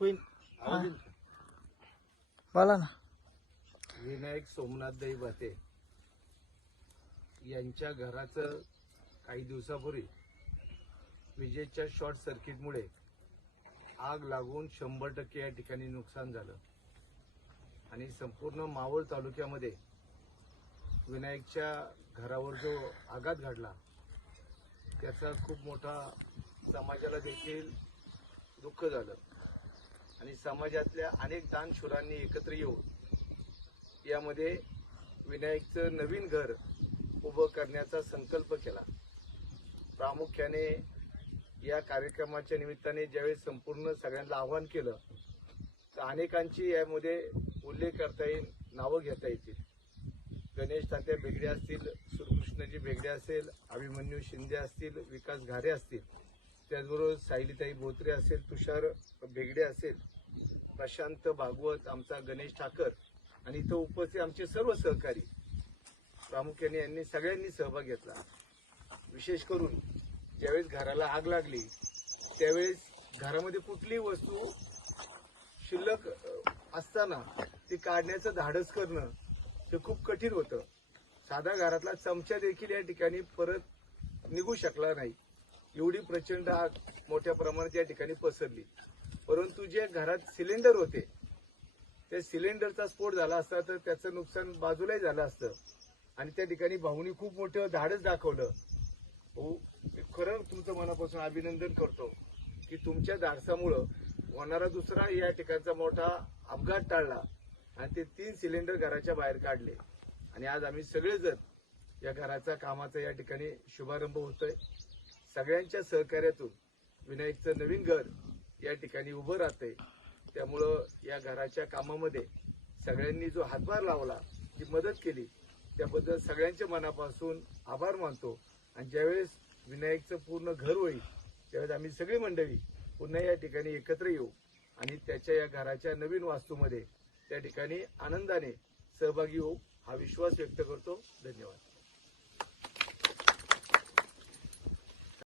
होईल. बोला ना. विनायक सोमनाथ दैवते यांच्या घराचं काही दिवसापूर्वी विजेच्या शॉर्ट सर्किटमुळे आग लागून 100% या ठिकाणी नुकसान झालं आणि संपूर्ण मावळ तालुक्यामध्ये विनायकच्या घरावर जो आघात घडला त्याचा खूप मोठा समाजाला देखील दुःख झालं आणि समाजातल्या अनेक दानशूरांनी एकत्र येऊन यामध्ये विनायकचं नवीन घर उभं करण्याचा संकल्प केला. प्रामुख्याने या कार्यक्रमाच्या निमित्ताने ज्यावेळेस संपूर्ण सगळ्यांना आवाहन केलं तर अनेकांची यामध्ये उल्लेख करता येईल, नावं घेता येतील. गणेश तात्या बेगडे असतील, सुरकृष्णजी बेगडे असेल, अभिमन्यू शिंदे असतील, विकास घारे असतील, त्याचबरोबर सायलीताई बोत्रे असेल, तुषार बेगडे असेल, प्रशांत भागवत, आमचा गणेश ठाकर आणि इथं उपस्थित आमचे सर्व सहकारी प्रामुख्याने यांनी सगळ्यांनी सहभाग घेतला. विशेष करून ज्यावेळेस घराला आग लागली त्यावेळेस घरामध्ये कुठलीही वस्तू शिल्लक असताना ती काढण्याचं धाडस करणं हे खूप कठीण होतं. साधा घरातला चमचा देखील या ठिकाणी परत निघू शकला नाही, एवढी प्रचंड आग मोठ्या प्रमाणात या ठिकाणी पसरली. परंतु जे घरात सिलेंडर होते त्या सिलेंडरचा स्फोट झाला असता तर त्याचं नुकसान बाजूलाही झालं असतं आणि त्या ठिकाणी भाऊनी खूप मोठं धाडस दाखवलं. खरं तुमचं मनापासून अभिनंदन करतो की तुमच्या धाडसामुळं होणारा दुसरा या ठिकाणचा मोठा अपघात टाळला आणि ते 3 सिलेंडर घराच्या बाहेर काढले आणि आज आम्ही सगळेजण या घराचा कामाचा या ठिकाणी शुभारंभ होतोय. सगळ्यांच्या सहकार्यातून विनायकचं नवीन घर या ठिकाणी उभं राहतंय. त्यामुळं या घराच्या कामामध्ये सगळ्यांनी जो हातभार लावला, जी मदत केली त्याबद्दल सगळ्यांच्या मनापासून आभार मानतो. आणि ज्यावेळेस विनायकचं पूर्ण घर होईल त्यावेळेस आम्ही सगळी मंडळी पुन्हा या ठिकाणी एकत्र येऊ आणि त्याच्या या घराच्या नवीन वास्तूमध्ये त्या ठिकाणी आनंदाने सहभागी होऊ हा विश्वास व्यक्त करतो. धन्यवाद.